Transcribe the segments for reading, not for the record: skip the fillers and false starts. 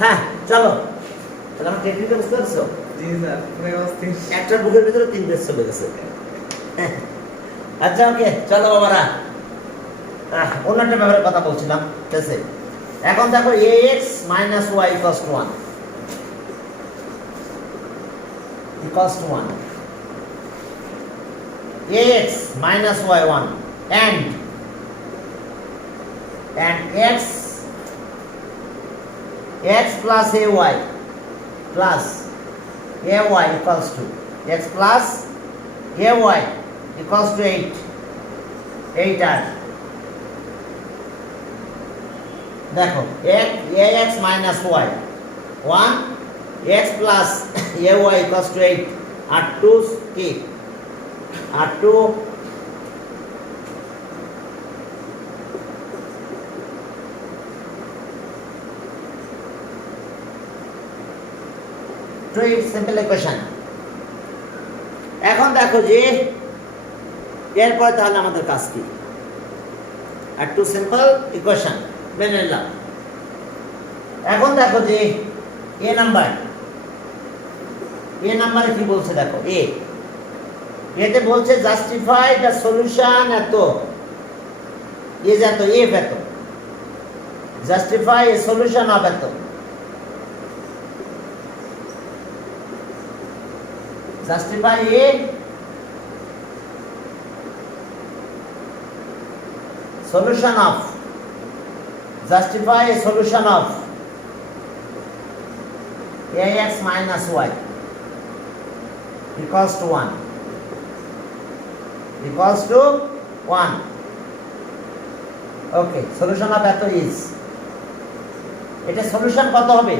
হ্যাঁ চলো তাহলে আমার টেকনিক্যাল বুঝতে পারছো? জি স্যার পুরো অস্থির। একটা বুকের ভিতরে 3 পেজ চলে গেছে। আচ্ছা ওকে চলো বাবারা, অন্য একটা ব্যাপারে কথা বলছিলাম, ঠিক আছে? এখন দেখো ax - y = 1 equals to 1. ax minus y 1 and x plus ay plus ay equals to x plus ay equals to 8 আর দেখো ax minus y 1 x plus ay equals to 8 আর 2 কি আর 2 সিম্পল ইকুয়েশন। এখন দেখো যে এরপর তাহলে আমাদের কাজ কি, আর টু সিম্পল ইকুয়েশন মেনে নিলাম। এখন দেখো যে এ নাম্বারে কি বলছে দেখো, এতে বলছে জাস্টিফাই দ্য সলিউশন এত এত এফ এত, জাস্টিফাই এ সলিউশন অফ এত, justify a solution of ax minus y equals to 1 okay, solution of এত is, এটা সলিউশন কত হবে?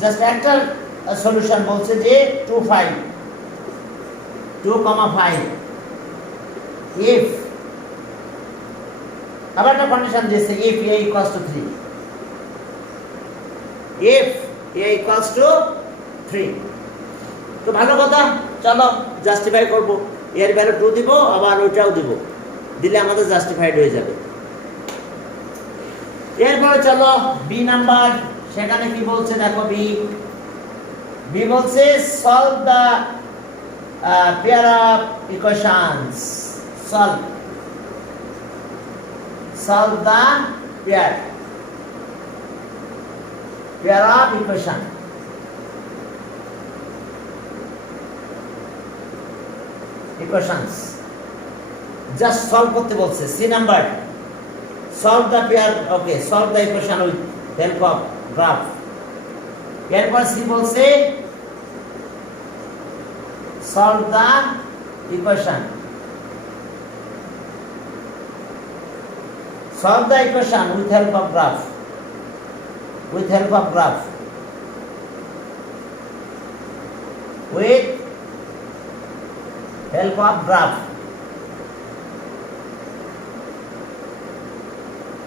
জাস্ট একটা সলিউশন বলছে যে 2.5 if আবার একটা কন্ডিশন দিয়েছে if a equals to 3, if a equals to 3 তো ভালো কথা, চলো জাস্টিফাই করব, এর ভ্যালু 2 দিব আবার ওইটাও দিব, দিলে আমাদের জাস্টিফাইড হয়ে যাবে। এরপরে চলো বি নাম্বার, সেখানে কি বলছে দেখো, বি বলছে solve the pair of equations, solve the pair of equations just solve করতে বলছে। C number solve the pair, okay solve the equation with help of graph. এরপর সি বলছে solve the equation with help of graph, with help of graph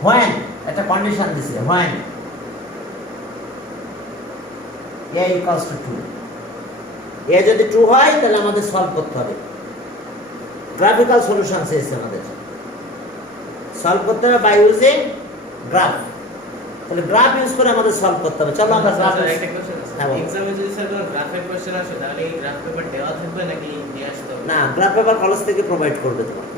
when একটা condition দিছে, when a equals to 2, এ যদি 2 হয় তাহলে আমাদের solve করতে হবে, গ্রাফিক্যাল সলিউশন চেয়েছে আমাদের, সলভ করতে হবে বাই ইউজিং গ্রাফ। তাহলে গ্রাফ ইউজ করে আমাদের সলভ করতে হবে। চলো আমরা গ্রাফ, একটা কোশ্চেন আছে, এক্সামে যদি স্যার গ্রাফের কোশ্চেন আসে তাহলে এই গ্রাফ পেপার দেওয়া থাকবে নাকি নিয়ে আসতে হবে? না, গ্রাফ পেপার কলেজ থেকে প্রোভাইড করবে তোমাকে,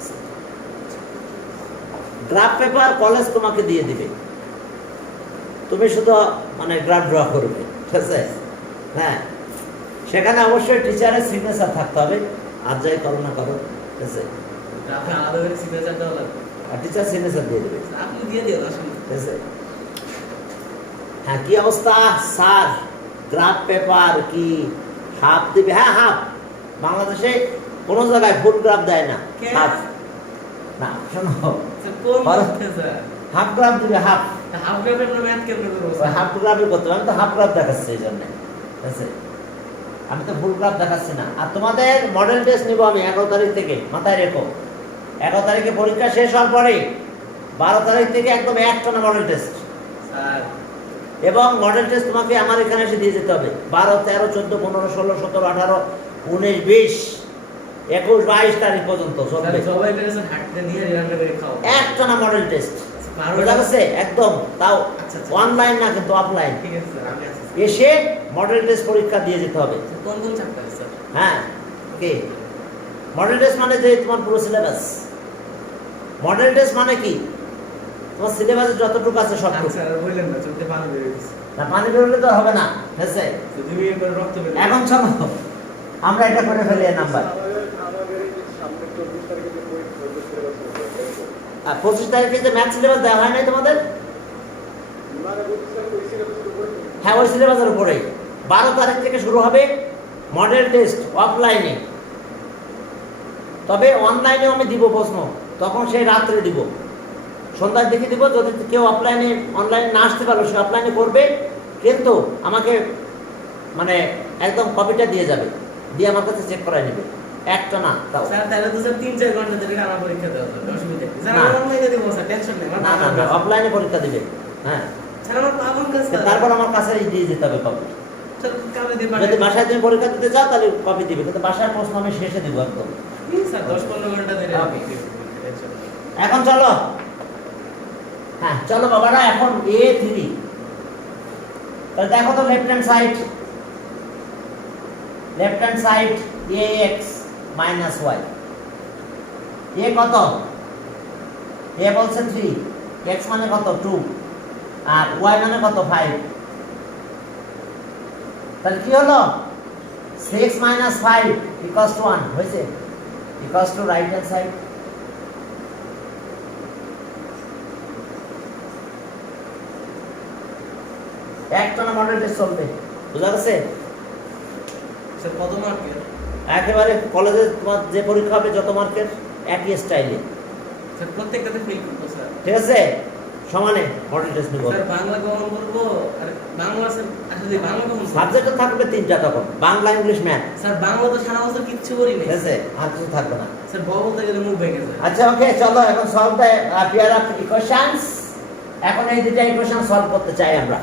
গ্রাফ পেপার কলেজ তোমাকে দিয়ে দিবে, তুমি শুধু মানে গ্রাফ ড্র করবে, ঠিক আছে? হ্যাঁ, সেখানে অবশ্যই টিচারের সিগনেচার থাকতে হবে, আর যাই করো না করো, ঠিক আছে? গ্রাফে আলাদা করে সিগনেচার দেওয়া লাগবে, আর টিচার সিগনেচার দিয়ে দেবে, আপনি দিয়ে দিও আসলে, ঠিক আছে? হ্যাঁ, কি অবস্থা স্যার, গ্রাফ পেপার কি হাফ দিবে? হ্যাঁ হাফ, বাংলাদেশে কোনো জায়গায় ফুল গ্রাফ দেয় না, হাফ না, শোনো হাফ গ্রাফ দিবে, হাফ গ্রাফের ম্যাথ কেমনে করব? হাফ গ্রাফই করতে হবে, আমি তো হাফ গ্রাফ দেখাচ্ছি এই জন্য, ঠিক আছে? আমি তো ফুল গ্রাফ দেখাচ্ছি না। আর তোমাদের মডেল টেস্ট নিব আমি 11 তারিখ থেকে, মাথায় রেখো। 11 তারিখে পরীক্ষা শেষ হওয়ার পরে 12 তারিখ থেকে একদম একটানা মডেল টেস্ট, এবং মডেল টেস্ট তোমাকে আমার এখানে এসে দিয়ে যেতে হবে। 12, 13, 14, 15, 16, 17, 18, 19, 20, 21, 22 তারিখ পর্যন্ত চলবে। সবাই পেরেছেন হাঁটতে নিয়ে রিরান্ডা করে খাও, একটানা মডেল টেস্ট। বুঝা গেছে একদম, তাও আচ্ছা, আচ্ছা। অনলাইন না কিন্তু অফলাইন। ঠিক আছে স্যার, আমি আছি স্যার। এসে মডেল টেস্ট পরীক্ষা দিয়ে যেতে হবে। কোন কোন চ্যাপ্টার স্যার? হ্যাঁ, ওকে। মডেল টেস্ট মানে যে তোমার পুরো সিলেবাস। মডেল টেস্ট মানে কি? তোমার সিলেবাসে যতটুকু আছে সবটুকু। স্যার আর বললেন না, চোখে পানি বেরিয়ে গেছে। না, পানি বেরোলে তো হবে না, ঠিক আছে? তো 2 মিনিট পরে রক্ত বেরিয়ে এখন চলো আমরা এটা করে ফেলি নাম্বার। আর 25 তারিখে যে ম্যাথ সিলেবাস দেওয়া হয় নাই তোমাদের? হ্যাঁ, ওই সিলেবাসের উপরেই 12 তারিখ থেকে শুরু হবে মডেল টেস্ট অফলাইনে। তবে অনলাইনেও আমি দিব প্রশ্ন, তখন সেই রাত্রে দিব, সন্ধ্যার দিকে দিব। যদি কেউ অফলাইনে অনলাইনে না আসতে পারো, সে অফলাইনে করবে, কিন্তু আমাকে মানে একদম কপিটা দিয়ে যাবে, দিয়ে আমার কাছে চেক করাই নেবে, একটা না তাও। স্যার তাহলে তো স্যার 3-4 ঘন্টা ধরে আমার পরীক্ষা দেওয়া হবে, অসুবিধা নেই স্যার। না। আমি অনলাইনে দেবো স্যার, টেনশন নেই। আমার না না না, অফলাইনে পরীক্ষা দিবে। হ্যাঁ, স্যার আমার পাবন কাজ স্যার। তারপর আমার কাছে দিয়ে যেতে হবে কপি। স্যার কাবে দিয়ে যদি পাঠাই। বাসায় তুমি পরীক্ষা দিতে চাও তাহলে কপি দিবে, কিন্তু বাসায় প্রশ্ন আমি শেষে দিব একদম। স্যার 10-15 ঘন্টা ধরে Okay. আমি টেনশন নেই। এখন চলো, হ্যাঁ চলো বাবারা, এখন A3। তাহলে দেখো তো left hand side, ax minus y। a কত? a বলছে 3, x মানে কত 2, আর y মানে কত 5। তাহলে কি হলো? 6 minus 5 equals to 1 হয়েছে, equals to right hand side। একটা না মডেল টেস্ট চলবে, বুঝা গেছে? স্যার কত মার্কের? একেবারে কলেজে তোমার যে পরীক্ষা হবে যত মার্কের একই স্টাইলে, স্যার প্রত্যেকটাতে ফেল করব স্যার। ঠিক আছে? সমানে মডেল টেস্ট নিব। স্যার বাংলা কখন বলবো? আর বাংলা স্যার আসলে বাংলা কখন স্যার? সাবজেক্ট থাকবে 3টা তখন, Bangla, English, math, sir Bangla তো সারা বছর কিচ্ছু করি ঠিক নাই আছে? আর কিছু থাকবে না। স্যার বলতে গেলে মুখ ভেঙে যায়। আচ্ছা ওকে, চলো এখন solve the pair of equations. এখন এই দুইটা ইকুয়েশন সলভ করতে চাই আমরা।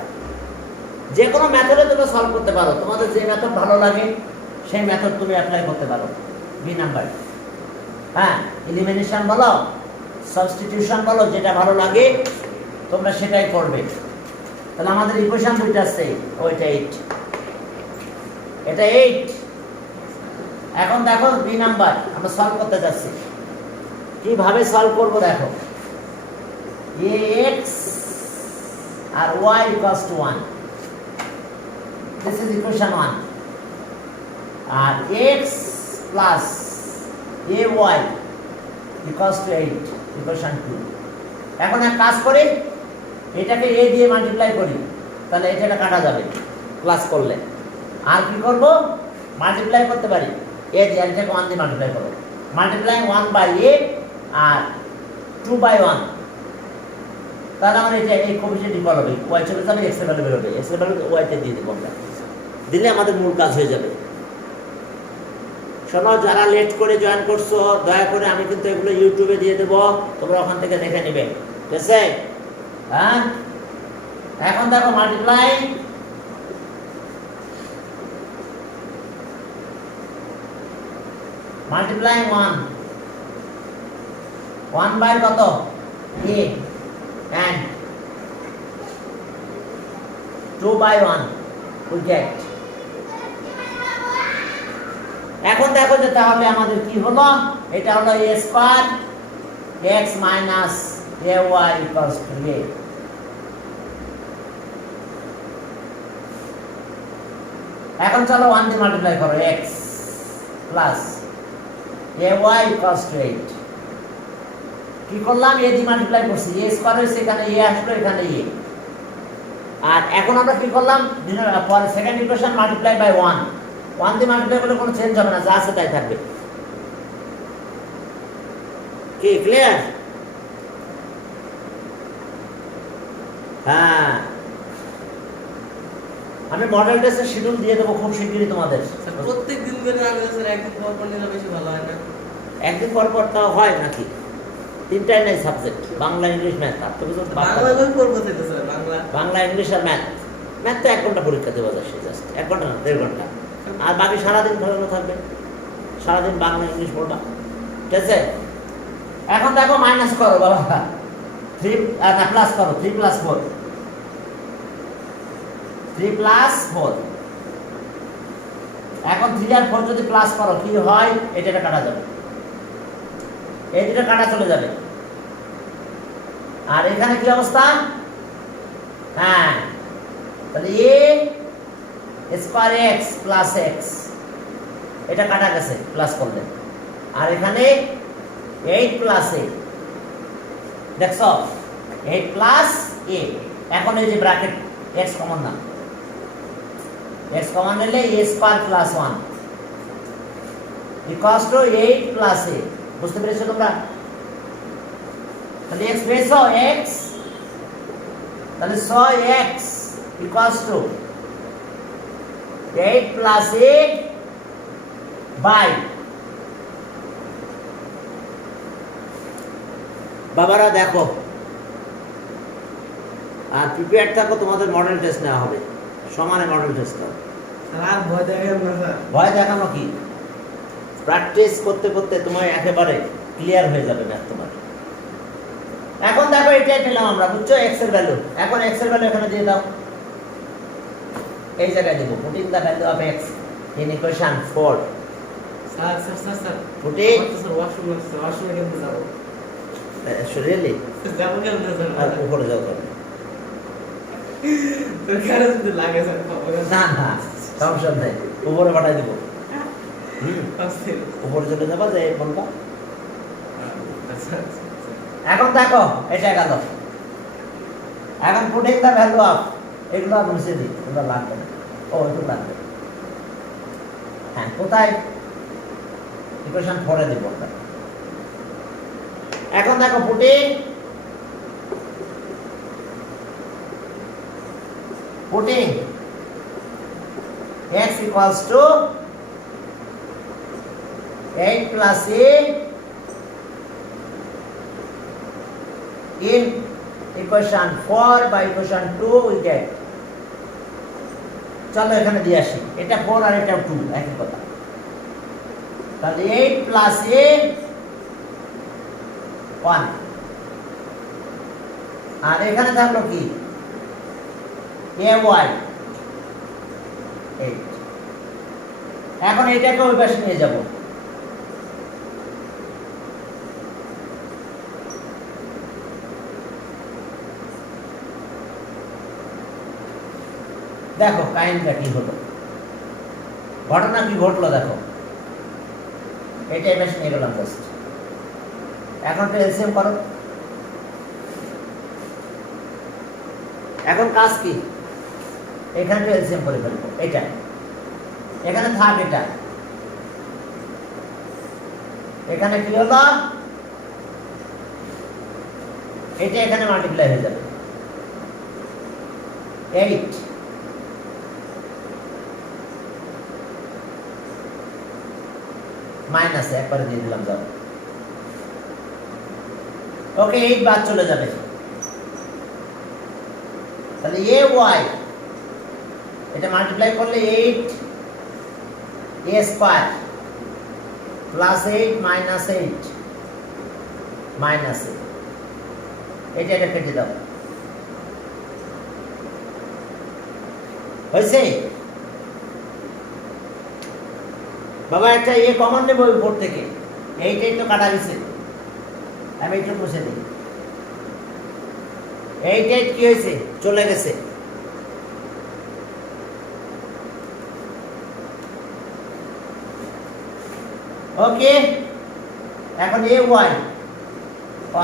যে কোনো মেথডে তুমি সলভ করতে পারো, তোমাদের যে মেথড ভালো লাগে সেই মেথড তুমি অ্যাপ্লাই করতে পারো। বি নাম্বার, হ্যাঁ, এলিমিনেশন বলো, সাবস্টিটিউশন বলো, যেটা ভালো লাগে তোমরা সেটাই করবে। তাহলে আমাদের ইকুয়েশন দুইটা আছে, ওইটা 8, এটা 8। এখন দেখো বি নাম্বার আমরা সলভ করতে যাচ্ছি, কিভাবে সলভ করব দেখো। ax R y equals to 1, this is equation 1, R x plus ay equals to 8, equation 2। এখন এক কাজ করি, এটাকে a দিয়ে মাল্টিপ্লাই করি, তাহলে এটা কাটা যাবে প্লাস করলে। আর কি করব? মাল্টিপ্লাই করতে পারি a দিয়ে, আর এটাকে 1 দিয়ে মাল্টিপ্লাই করো, মাল্টিপ্লাই 1 বাই a আর 2 বাই 1। তাহলে আমার এটা এই কোএফিশিয়েন্ট ইকুয়াল হবে, y চলে যাবে, x এর ভ্যালু বের হবে, x এর ভ্যালু y তে দিয়ে দেব আমরা, দিলে আমাদের মূল কাজ হয়ে যাবে। শোনো, যারা লেট করে জয়েন করছো দয়া করে, আমি কিন্তু এগুলো ইউটিউবে দিয়ে দেবো, তোমরা ওখান থেকে দেখে নিবে, ঠিক আছে? হ্যাঁ, এখন দেখো মাল্টিপ্লাই মাল্টিপ্লাই 1 বাই কত? a and 2 by 1 we get। এখন দেখো যেটা হবে আমাদের কি হলো, এটা হলো a square x minus ay equals to a। এখন চলো 1 দিয়ে মাল্টিপ্লাই করো, x plus ay equals to 8। কি করলাম? a দিয়ে মাল্টিপ্লাই করছি, a স্কয়ার হইছে, এখানে a আসলো, এখানে a। আর এখন আমরা কি করলাম? পরে সেকেন্ড ইকুয়েশন মাল্টিপ্লাই বাই 1 দিয়ে মাল্টিপ্লাই করলে কোনো চেঞ্জ হবে না, যা আছে তাই থাকবে। কি ক্লিয়ার? হ্যাঁ, আমি মডেল টেস্টের শিডিউল দিয়ে দেবো খুব শিগগিরই তোমাদের। স্যার প্রত্যেক দিন করে না গেলে স্যার একদিন পর পর নিলে বেশি ভালো হয় না? একদিন পর পর তাও হয় নাকি? 3টাই নাই সাবজেক্ট, বাংলা, ইংলিশ, ম্যাথ। আর তো কিছু বাংলা বই পড়বো থেকে স্যার, বাংলা, ইংলিশ আর ম্যাথ। ম্যাথ তো 1 ঘন্টা পরীক্ষা দেওয়া যাচ্ছে, জাস্ট 1 ঘন্টা না 1.5 ঘন্টা। আর বাকি সারাদিন ঘোরানো থাকবে, সারাদিন বাংলা, ইংলিশ পড়বা, ঠিক আছে? এখন দেখো মাইনাস করো বাবা, 3 না প্লাস করো 3 প্লাস 4 3 প্লাস 4 এখন 3 আর 4 যদি প্লাস করো কি হয় এটা কাটা যাবে এই দুটো কাটা চলে যাবে আর এখানে কি অবস্থা হ্যাঁ তাহলে a square x plus x এটা কাটা গেছে প্লাস করলে আর এখানে 8 প্লাস a দেখছো 8 প্লাস a এখন এই যে ব্র্যাকেট x কমন না x কমন নিলে a square plus 1 equals to 8 plus a বুঝতে পেরেছো তোমরা তাহলে x পেয়েছো x তাহলে 6x equals to 8 plus a by বাবারা দেখো আর প্রিপেয়ার থাকো তোমাদের মডেল টেস্ট নেওয়া হবে সমানে মডেল টেস্ট করো স্যার ভয় দেখাবেন না স্যার ভয় দেখানো কি প্র্যাকটিস করতে করতে তোমার একেবারে ক্লিয়ার হয়ে যাবে ম্যাথ তোমার এখন দেখো এটাই পেলাম আমরা বুঝছো x এর ভ্যালু এখন x এর ভ্যালু এখানে দিয়ে দাও এই জায়গায় দেব putting the value of x in equation 4 sir sir sir sir পুটি স্যার ওয়াশরুমে কেমনে যাবো রিয়েলি যাবো কেমনে আর স্যার উপরে যাও তবে তোর কাছে যদি লাগে স্যার খাবো না না সমস্যা নেই উপরে পাঠাই দিব আস্তে উপরে চলে যাবা যে বলবা আচ্ছা এখন দেখো এটা গেল এখন পুটিং দা ভ্যালু অফ এগুলো আমি মুছে দিই এগুলো লাগবে না ও একটু লাগবে হ্যাঁ কোথায় ইকুয়েশন 4 এ দিব আমরা এখন দেখো putting x equals to 8 plus a in equation 4 by equation 2 we get চলো এখানে দিয়ে আসি এটা 4 আর এটা 2 একই কথা তাহলে 8 plus a 1 আর এখানে থাকলো কি ay 8 এখন এটাকে ওই পাশে নিয়ে যাব দেখো কাহিনীটা কি হলো ঘটনা কি ঘটলো দেখো এটা এই পাশে নিয়ে গেলাম জাস্ট এখন তো এলসিএম করো এখন কাজ কি এখানে তো এলসিএম করে ফেলবো এটা এখানে থাক এটা এখানে কি হলো এটা এখানে মাল্টিপ্লাই হয়ে যাবে 8 মাইনাস একবারে দিয়ে দিলাম যাও ওকে 8 বাদ চলে যাবে তাহলে ay এটা মাল্টিপ্লাই করলে 8 a square plus 8 minus 8 minus এটা কেটে দাও হয়েছে বাবা একটা এ কমন নেব উপর থেকে এইটাই তো কাটা গেছে আমি একটু মুছে দিই এইটাই কি হয়েছে চলে গেছে ওকে এখন A Y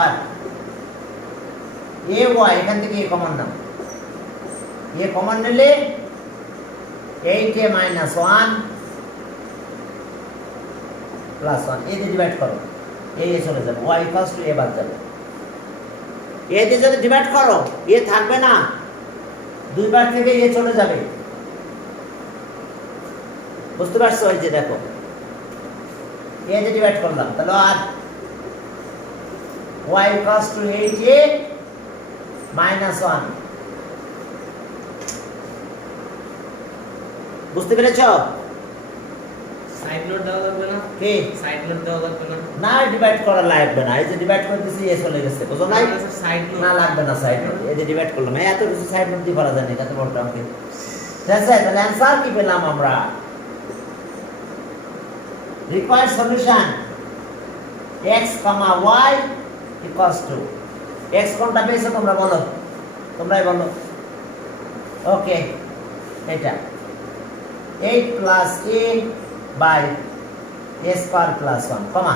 R A Y এখান থেকে a common now a common নিলে 8a মাইনাস 1 প্লাস 1 এ দিয়ে ডিভাইড করো এ চলে যাবে y ইকুয়ালস টু a বাদ যাবে এ দিয়ে যদি ডিভাইড করো এ থাকবে না দুই বার থেকে এ চলে যাবে বুঝতে পারছো এই যে দেখো এ দিয়ে ডিভাইড করলাম তাহলে আর y equals to 8a minus 1 বুঝতে পেরেছো সাইড নোট দেওয়া লাগবে না কি সাইড নোট দেওয়া লাগবে না না ডিভাইড করা লাগবে না এই যে ডিভাইড করে দিছি এ চলে গেছে বুঝো নাই সাইড নোট না লাগবে না সাইড নোট, এই যে ডিভাইড করলাম, এত কিছু সাইড নোট দিয়ে করা যায় না, এত বড়টা আমাকে। ঠিক আছে, তাহলে অ্যান্সার কি পেলাম আমরা? Required solution x, y equals to x কোনটা পেয়েছো তোমরা বলো, তোমরাই বলো। ওকে, এটা 8 plus a by a square plus 1 comma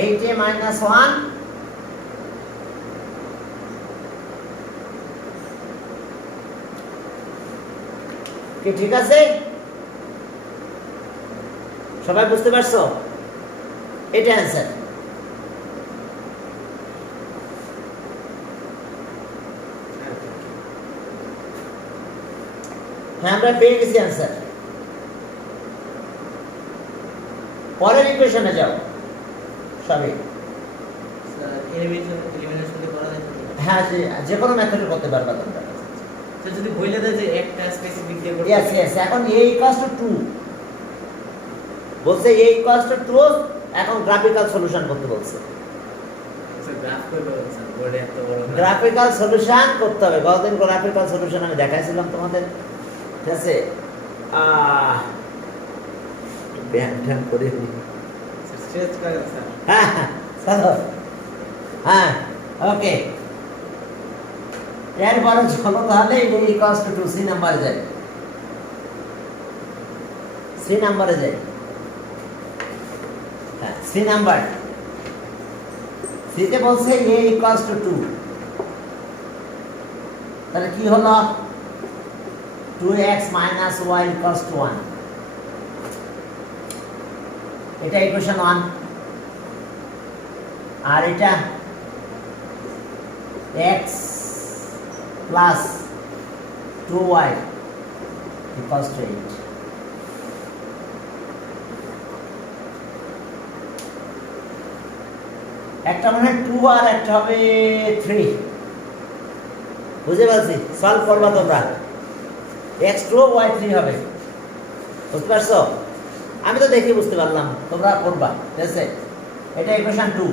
8a minus 1 কি ঠিক আছে? সবাই বুঝতে পারছো? এটা অ্যান্সার। হ্যাঁ, আমরা পেয়ে গেছি অ্যান্সার। পরের ইকুয়েশনে যাও সবই। এলিমিনেশন করা যায়? হ্যাঁ, যে কোনো মেথডে করতে পারবা তোমরা। তো যদি বলে দেয় যে একটা স্পেসিফিক দিয়ে করতে ইয়েস ইয়েস, এখন a ইকুয়ালস টু 2 বলছে, a ইকুয়ালস টু 2, এখন গ্রাফিক্যাল সলিউশন করতে বলছে। স্যার গ্রাফ করবে স্যার, বোর্ডে এত বড় গ্রাফিক্যাল সলিউশন করতে হবে। গতদিন গ্রাফিক্যাল সলিউশন আমি দেখাইছিলাম তোমাদের, ঠিক আছে? ব্যায়াম করে স্ট্রেচ করে স্যার। হ্যাঁ হ্যাঁ, চলো। হ্যাঁ, ওকে, এরপরে চলো তাহলে a ইকুয়ালস টু 2, সি নাম্বারে যাই, সি নাম্বারে যাই। হ্যাঁ, সি নাম্বার, সিতে বলছে a ইকুয়ালস টু 2, তাহলে কি হলো? 2x minus y equals to 1, এটা ইকুয়েশন 1। আর এটা x plus 2y equals to 8। একটা মানে 2 আর একটা হবে 3, বুঝতে পারছি? সলভ করবা তোমরা, x 2 y 3 হবে, বুঝতে পারছো? আমি তো দেখে বুঝতে পারলাম, তোমরা করবা, ঠিক আছে? এটা ইকুয়েশন 2।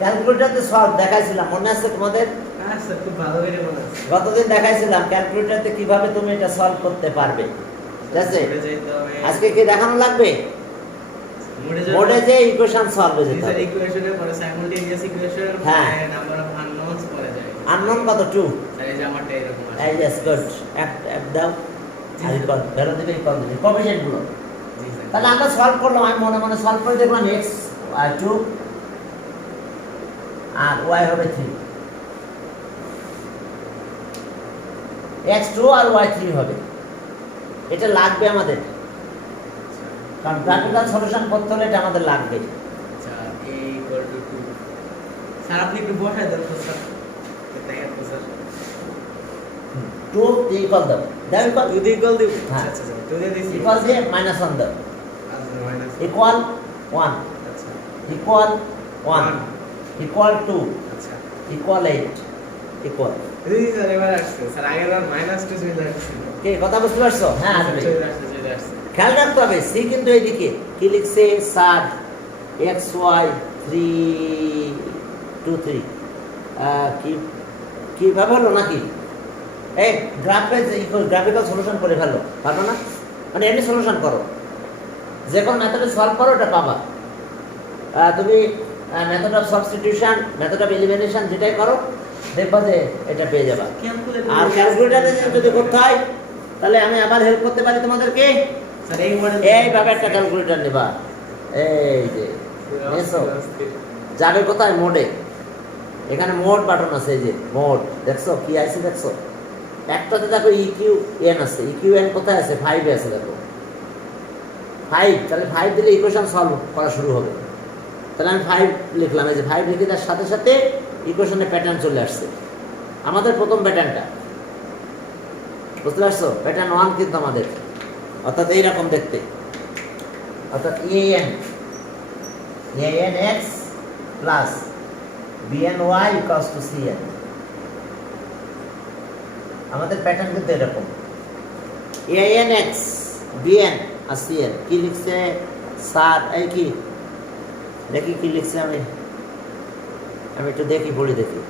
ক্যালকুলেটরতে সলভ দেখাইছিলাম, মনে আছে তোমাদের? হ্যাঁ স্যার, খুব ভালো করে মনে আছে। গতদিন দেখাইছিলাম ক্যালকুলেটরতে কিভাবে তুমি এটা সলভ করতে পারবে, ঠিক আছে? আজকে কি দেখানো লাগবে? মোডে যে ইকুয়েশন সলভ হয়ে যেতে হবে। ইকুয়েশনের পরে সাইমultaneous ইকুয়েশন, হ্যাঁ, নাম্বার অফ আননোনস পড়ে যায়। আননোন কত? 2। স্যার এই যে আমারটা এরকম আছে। Yes, good. এক দাও, আর ইকুয়াল ভ্যালু দিবে, ইকুয়াল দিবে কোএফিশিয়েন্ট গুলো। জি স্যার। তাহলে আমরা সলভ করলাম, আমি মনে মনে সলভ করে দেখলাম x আর 2 আর y হবে 3, x 2 আর y 3 হবে। এটা লাগবে আমাদের, কারণ গ্রাফিক্যাল সলিউশন করতে হলে এটা আমাদের লাগবে। আচ্ছা, a = 2। স্যার আপনি একটু বসায় দেন তো স্যার, দেখেন তো স্যার। 2 ইকুয়াল দাও, দাও ইকুয়াল, যদি ইকুয়াল দিব। হ্যাঁ। আচ্ছা আচ্ছা, যদি দিছি ইকুয়াল দিয়ে মাইনাস 1 দাও, আচ্ছা মাইনাস ইকুয়াল 1, আচ্ছা ইকুয়াল 1, ইকুয়াল 2, আচ্ছা। Equal 8, equal. জি স্যার, এবার আসছে স্যার, আগের বার -2 চলে আসছে। কে কথা বুঝতে পারছো? হ্যাঁ, আসবে। চলে আসছে। খেয়াল রাখতে হবে, সি কিন্তু এইদিকে কি লিখছে? 7 x y 3 2 3 কি কিভাবে হলো নাকি? এই গ্রাফিক্যাল সলিউশন করে ফেলো, পারবে না? মানে এমনি সলিউশন করো, যে কোনো মেথডে সলভ করো, ওটা পাবা। তুমি method of substitution, method of elimination যেটাই করো, দেখবা যে এটা পেয়ে যাবা। আর ক্যালকুলেটরে যদি করতে হয়, তাহলে আমি আবার হেল্প করতে পারি তোমাদেরকে। স্যার এই মডেল এইভাবে একটা ক্যালকুলেটর নেবা, এই যে এসো, যাবে কোথায়? মোডে। এখানে মোড বাটন আছে, এই যে মোড, দেখছো কি আছে? দেখছো একটাতে দেখো ইকিউএন আছে, ইকিউএন কোথায় আছে? 5 এ আছে, দেখো 5। তাহলে 5 দিলে ইকুয়েশন সলভ করা শুরু হবে। তাহলে আমি 5 লিখলাম, এই যে 5 লিখে তার সাথে সাথে ইকুয়েশনের প্যাটার্ন চলে আসছে। আমাদের প্রথম প্যাটার্নটা, বুঝতে পারছো? প্যাটার্ন 1 কিন্তু আমাদের, অর্থাৎ এইরকম দেখতে, অর্থাৎ an x plus bn y equals to cn। আমাদের প্যাটার্ন কিন্তু এরকম, an x bn R cn। কি লিখছে স্যার? এই কি দেখি কি লিখছে আমি, আমি একটু দেখি, পড়ি দেখি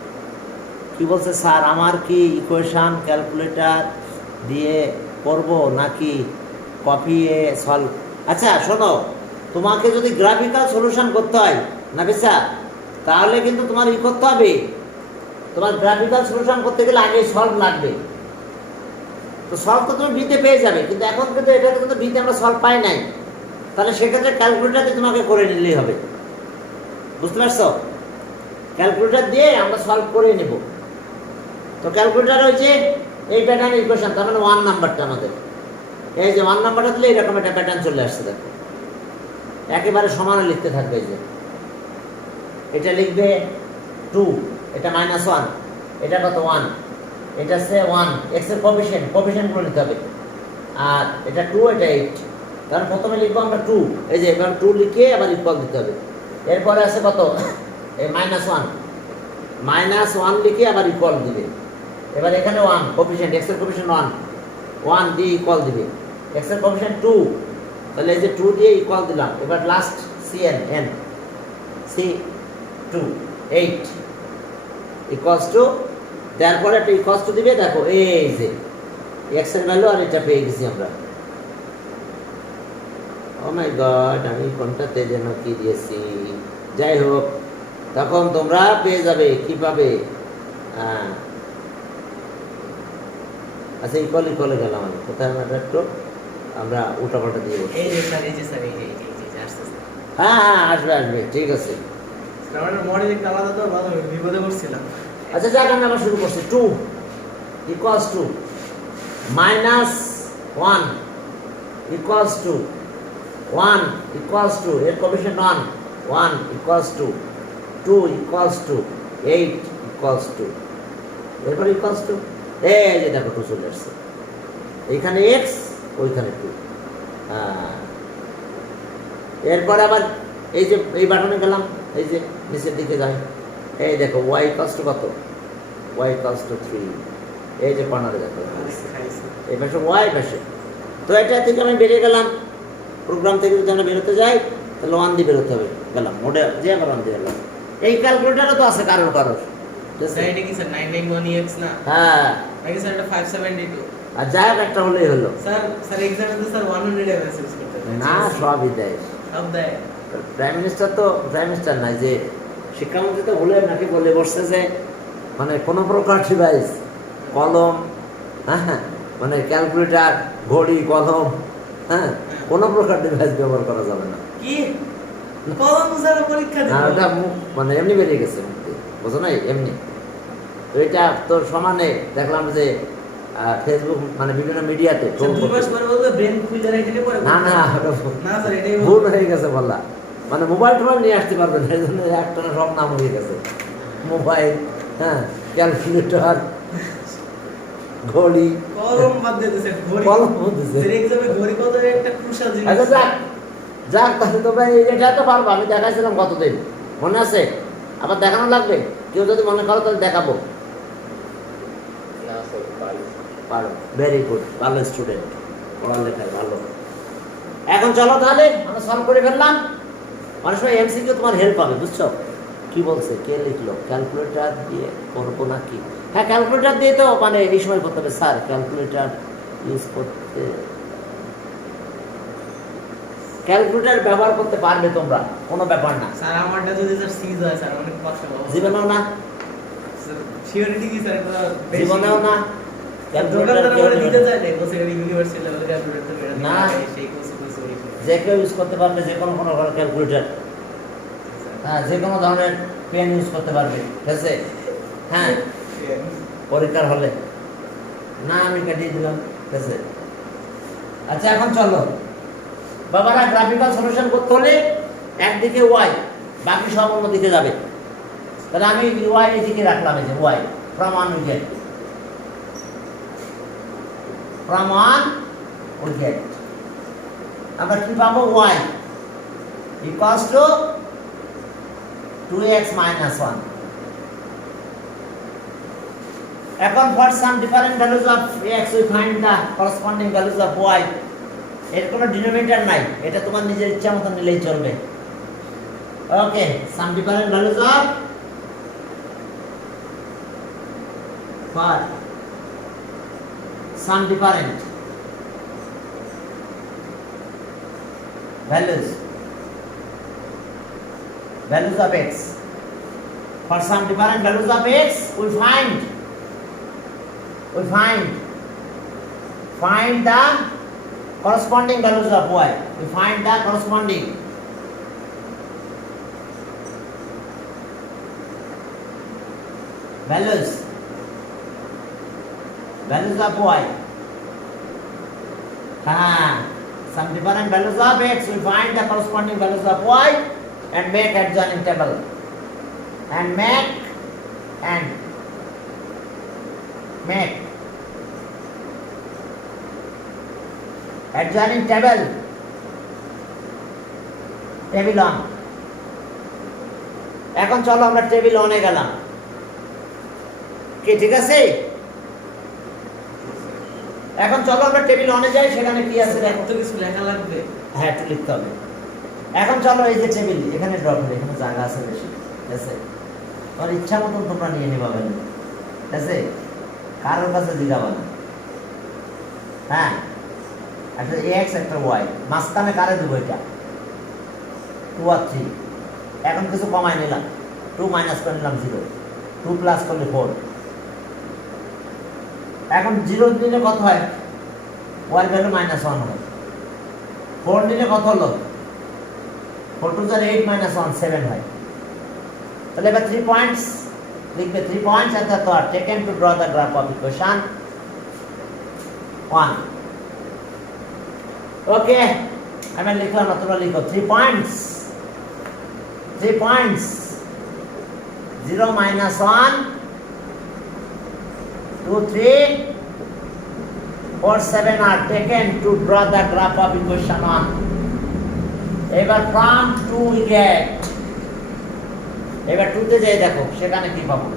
কি বলছে। স্যার আমার কি ইকুয়েশন ক্যালকুলেটর দিয়ে করব নাকি কপিয়ে সলভ? আচ্ছা শোনো, তোমাকে যদি গ্রাফিক্যাল সলিউশন করতে হয় না বেশা, তাহলে কিন্তু তোমার ই করতে হবে, তোমার গ্রাফিক্যাল সলিউশন করতে গেলে আগে সলভ লাগবে। তো সলভ তো তুমি বিতে পেয়ে যাবে, কিন্তু এখন কিন্তু এটা কিন্তু বিতে আমরা সলভ পাই নাই, তাহলে সেক্ষেত্রে ক্যালকুলেটর দিয়ে তোমাকে করে নিলেই হবে। বুঝতে পারছো? ক্যালকুলেটর দিয়ে আমরা সলভ করে নেব। তো ক্যালকুলেটর হচ্ছে এই প্যাটার্ন ইকুয়েশন, তার মানে 1 নাম্বারটা আমাদের, এই যে 1 নাম্বারটা দিলে এরকম একটা প্যাটার্ন চলে আসছে। দেখো একেবারে সমানে লিখতে থাকবে। এই যে এটা লিখবে 2, এটা -1, এটা কত 1, এটা হচ্ছে 1, এক্স এর কোএফিসিয়েন্ট গুলো নিতে হবে। আর এটা 2, এটা 8। তাহলে প্রথমে লিখবো আমরা 2, এই যে এবার 2 লিখে আবার ইকুয়াল দিতে হবে। এরপরে আছে কত, এই -1 লিখে আবার ইকুয়াল দিবে। এবার এখানে 1 কোএফিসিয়েন্ট, এক্স এর কোএফিসিয়েন্ট 1 দিয়ে ইকুয়াল দিবে। এক্স এর কোএফিসিয়েন্ট 2, তাহলে এই যে 2 দিয়ে ইকুয়াল দিলাম। এবার লাস্ট C2 8 ইকুয়ালস টু, তারপরে একটা ইকুয়ালস টু দিবে। দেখো এই যে এক্স এর ভ্যালু আর এটা পেয়ে গেছি আমরা। ও মাই গড, আমি কোনটাতে যেন কি দিয়েছি। যাই হোক, তখন তোমরা পেয়ে যাবে। কি পাবে? আচ্ছা ইকুয়ালে গেলাম আমি, কোথায় আমরা একটু আমরা উল্টাপাল্টা দিয়ে বসছি। এই যে স্যার, এই যে স্যার, এই যে আসছে স্যার। হ্যাঁ আসবে, ঠিক আছে। আমার মডেল একটা আলাদা, তো ভালো বিপদে পড়ছিলাম। আচ্ছা যাক, আমি আবার শুরু করছি। 2 equals to -1 equals to 1 equals to, এর coefficient 1 equals to 2 equals to 8 equals to, এরপর ইকুয়ালস টু, এই যে দেখো 2 চলে আসছে। এইখানে x, ওইখানে 2। এরপর আবার এই যে এই বাটনে গেলাম, এই যে নিচের দিকে যাই, এই দেখো y ইকুয়ালস টু কত, y ইকুয়ালস টু 3। এই যে কর্নারে দেখো এই পাশে y পাশে। তো এটা থেকে আমি বেরিয়ে গেলাম। প্রোগ্রাম থেকে যদি আমরা বেরোতে যাই তাহলে 1 দিয়ে বেরোতে হবে। গেলাম মোডে, যে আবার 1 দিয়ে গেলাম। এই ক্যালকুলেটরও তো আছে কারোর। স্যার এটা কি স্যার 991ex না? হ্যাঁ, নাকি স্যার এটা 572? আর যাই হোক একটা হলেই হলো। স্যার এক্সামে তো স্যার 100 এমএস ইউজ করতে হয় না, সবই দেয়। সব দেয়। প্রাইম মিনিস্টার নাই, যে শিক্ষামন্ত্রী তো বলে নাকি বলে বসছে যে মানে কোনো প্রকার ডিভাইস, কলম, হ্যাঁ মানে ক্যালকুলেটর, ঘড়ি, কলম, হ্যাঁ কোনো প্রকার ডিভাইস ব্যবহার করা যাবে না। কি কলম স্যার পরীক্ষা না, দিবে? ওটা মানে এমনি বেরিয়ে গেছে মুক্তি, বুঝো নাই এমনি। তো এটা তো সমানে দেখলাম যে ফেসবুক মানে বিভিন্ন মিডিয়াতে স্যার 2 মাস পরে বলবে ব্রেন খুলে রেখে পরে। না ওটা না স্যার এটাই ভুল হয়ে গেছে বলা, মানে মোবাইল টোবাইল নিয়ে আসতে পারবে না, এই জন্য একটা সব নাম হয়ে গেছে। মোবাইল, হ্যাঁ ক্যালকুলেটর, ঘড়ি, কলম বাদ দিতে স্যার, ঘড়ি কলম বলতেছে। স্যার এক্সামে ঘড়ি কত একটা ক্রুশাল জিনিস। আচ্ছা যাক তাহলে তোমরা এটা তো পারবো। আমি দেখাইছিলাম কতদিন, মনে আছে? আবার দেখানো লাগবে? কেউ যদি মনে করো তাহলে দেখাবো। পারো, ভেরি গুড, ভালো স্টুডেন্ট, পড়ালেখায় ভালো। এখন চলো তাহলে আমরা সলভ করে ফেললাম। অনেক সময় এমসিকিউ তোমার হেল্প হবে, বুঝছো? কি বলছে, কে লিখলো, ক্যালকুলেটর দিয়ে করবো নাকি? হ্যাঁ ক্যালকুলেটর দিয়ে তো মানে এই সময় করতে হবে। স্যার ক্যালকুলেটর ইউজ করতে, ক্যালকুলেটর ব্যবহার করতে পারবে তোমরা, কোনো ব্যাপার না। স্যার আমারটা যদি স্যার সিজ হয় স্যার অনেক কষ্ট হবে। জীবনেও না, স্যার সিওরিটি কি স্যার এটা জীবনেও না। ক্যালকুলেটর করে দিতে চাই না, বসে ইউনিভার্সিটি লেভেল ক্যালকুলেটর মেরে না, সেই কোর্স যে কেউ ইউজ করতে পারবে, যে কোনো ক্যালকুলেটর। হ্যাঁ যে কোনো ধরনের পেন ইউজ করতে পারবে, ঠিক আছে? হ্যাঁ পরীক্ষার হলে না, আমি কাটিয়ে দিলাম, ঠিক আছে? আচ্ছা এখন চলো বাবারা, গ্রাফিক্যাল সলিউশন করতে হলে একদিকে ওয়াই, বাকি সব অন্যদিকে যাবে। তাহলে আমি ওয়াই এদিকে রাখলাম, এই যে Y from one we get, from one we get. আমরা কি পাবো? Y equals to 2x minus 1. এখন for some different values of x we find the corresponding values of y. এর কোনো ডিনোমিনেটর নাই, এটা তোমার নিজের ইচ্ছা মতো নিলেই চলবে। ওকে, some different values of for some different values of x. For some different values of x, we find the corresponding values of y. We find the corresponding values of y. Some different values of x, we find the corresponding values of y and make adjoining table. And make adjoining table on. এখন চলো আমরা table অনে গেলাম, কি ঠিক আছে? এখন চলো আমরা টেবিল অনে যাই, সেখানে কি আছে দেখো। তো কিছু লেখা লাগবে, হ্যাঁ একটু লিখতে হবে। এখন চলো এই যে টেবিল, এখানে ড্রপ করে, এখানে জায়গা আছে বেশি, ঠিক আছে? তোমার ইচ্ছা মতন তোমরা নিয়ে নিবা, ঠিক আছে? কারোর কাছে জিগাবা না। হ্যাঁ, একটা এক্স একটা ওয়াই, মাঝখানে কারে দেবো? এটা 2 আর 3। এখন কিছু কমাই নিলাম, 2 মাইনাস করে নিলাম 0, 2 প্লাস করলে 4। এখন 0 নিলে কত হয়? ওয়াই ভ্যালু -1 হয়। 4 নিলে কত হলো? 4 2 8 -1 7 হয়। তাহলে এবার 3 পয়েন্টস লিখবে। 3 points are the thought taken to draw the graph of equation 1। ওকে, আমি লিখলাম না, তোমরা লিখো। 3 points 0 -1 2 3 4 7 are taken to draw the graph of equation 1. এবার from 2 we get, এবার 2 তে যাই, দেখো সেখানে কি পাবো।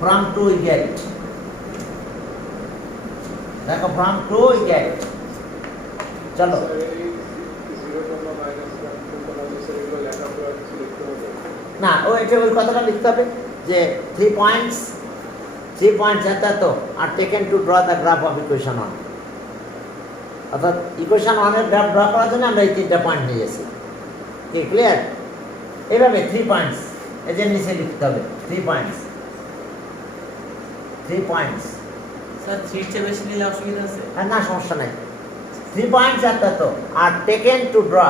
from 2 we get, দেখো from 2 we get, চলো না ওই কথাটা লিখতে হবে যে 3 পয়েন্টস যেটা তো are taken to draw the graph of equation 1। অর্থাৎ ইকুয়েশন 1 এর গ্রাফ ড্র করার জন্য আমরা এই 3টা পয়েন্ট নিয়েছি। কি ক্লিয়ার? এইভাবে 3 পয়েন্টস এই যে নিচে লিখতে হবে। 3 পয়েন্টস স্যার 3 চেয়ে বেশি নিলে অসুবিধা আছে? না, সমস্যা নাই। 3 পয়েন্টস যেটা তো are taken to draw,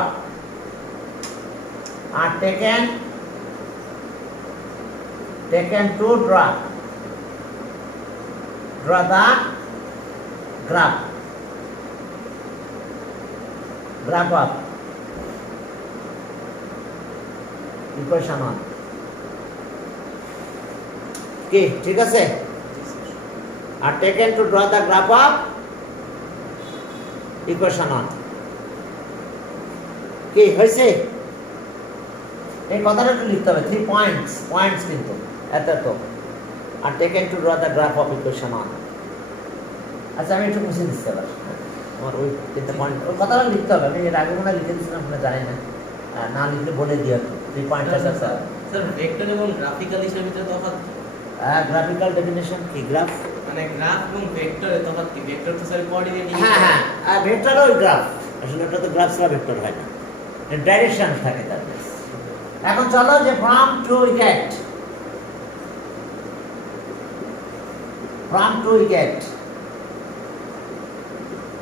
taken to draw the graph of equation 1। কি ঠিক আছে? আর taken to draw the graph of equation 1 কি হয়েছে? এই কথাটা একটু লিখতে হবে। 3 পয়েন্টস কিন্তু এত are taken to draw the graph of equation 1। আচ্ছা, আমি একটু মুছে দিচ্ছি আবার আমার ওই 3টা পয়েন্ট, ওই কথাটা লিখতে হবে। আমি এর আগে মনে লিখে দিয়েছিলাম, আপনারা জানেন না লিখলে বলে দিও। 3 পয়েন্ট আছে স্যার। ভেক্টর এবং গ্রাফিক্যাল হিসেবে তো তফাৎ। গ্রাফিক্যাল ডেফিনিশন কি? গ্রাফ মানে গ্রাফ এবং ভেক্টরের তফাৎ কি? ভেক্টর তো স্যার কোঅর্ডিনেট। হ্যাঁ, আর ভেক্টর ওই গ্রাফ, আসলে ওটা তো গ্রাফ ছাড়া ভেক্টর হয় না, ডাইরেকশন থাকে তার। এখন চলো যে from 2 we get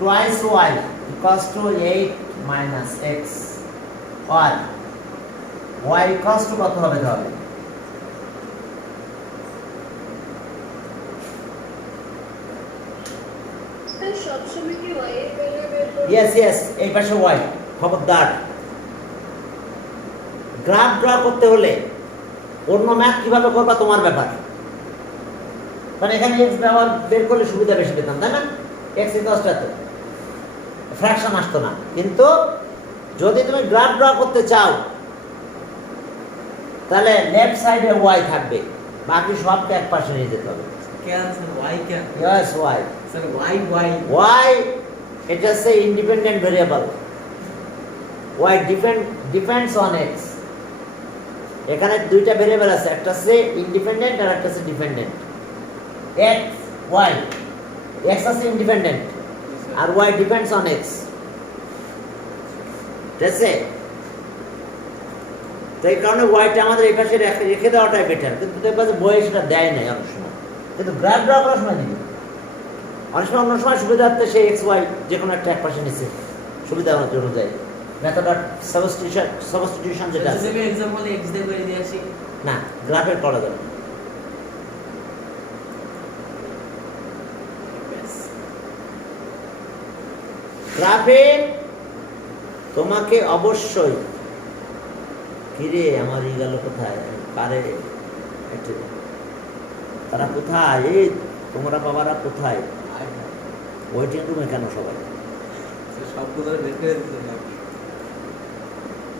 twice y equals to 8 minus x, or y equals to কত হবে তাহলে? স্যার সবসময় কি y এর ভ্যালু বের করব? yes, এই পাশে y। খবরদার, গ্রাফ ড্র করতে হলে অন্য ম্যাথ কিভাবে করবা তোমার ব্যাপার। কারণ এখানে x ব্যবহার বের করলে সুবিধা বেশি পেতাম, তাই না? x ইকুয়ালস টু ফ্র্যাকশন আসতো না। কিন্তু যদি তুমি গ্রাফ ড্র করতে চাও তাহলে লেফট সাইডে y থাকবে, বাকি সবকে এক পাশে নিয়ে যেতে হবে। क्या सर y क्या? yes y sir y it is a independent variable, y depends on x। এখানে দুইটা ভেরিয়েবল আছে, একটা হচ্ছে ইন্ডিপেন্ডেন্ট আর একটা হচ্ছে ডিপেন্ডেন্ট। এক্স ওয়াই, এক্স আছে ইন্ডিপেন্ডেন্ট আর ওয়াই ডিপেন্ডস অন এক্স, ঠিক আছে? তো এই কারণে ওয়াইটা আমাদের এই পাশে রেখে দেওয়াটাই বেটার, কিন্তু দেখবা যে বইয়ে সেটা দেয় নাই অনেক সময়, কিন্তু গ্রাফ ড্র করার সময় দিবে। অনেক সময় অন্য সময় সুবিধার্থে সেই এক্স ওয়াই যে কোনো একটা এক পাশে নিচ্ছে সুবিধা অনুযায়ী, মেথড অফ সাবস্টিটিউশন যেটা আছে। যদি এক্সাম্পল x দিয়ে করে দিয়ে আসি, না, গ্রাফের করা যাবে না। গ্রাফে তোমাকে অবশ্যই, কিরে আমার ই গেল কোথায়, কারে একটু, তারা কোথায়, এই তোমরা বাবারা কোথায়, ওয়েটিং রুমে কেন সবাই? সবগুলো বের করে দিতে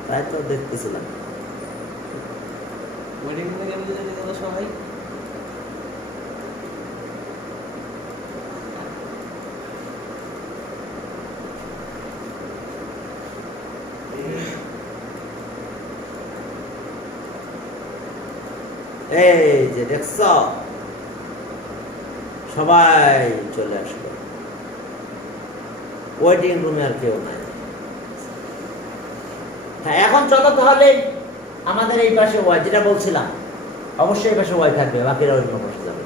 তাই তো দেখতেছিলাম। ওয়েটিং রুমে কেন দিতে গেল সবাই? এই যে দেখছ, সবাই চলে আসলো, ওয়েটিং রুমে আর কেউ নাই। হ্যাঁ, এখন চলো তাহলে আমাদের এই পাশে ওয়াই, যেটা বলছিলাম অবশ্যই এই পাশে ওয়াই থাকবে, বাকিরা অন্য পাশে যাবে।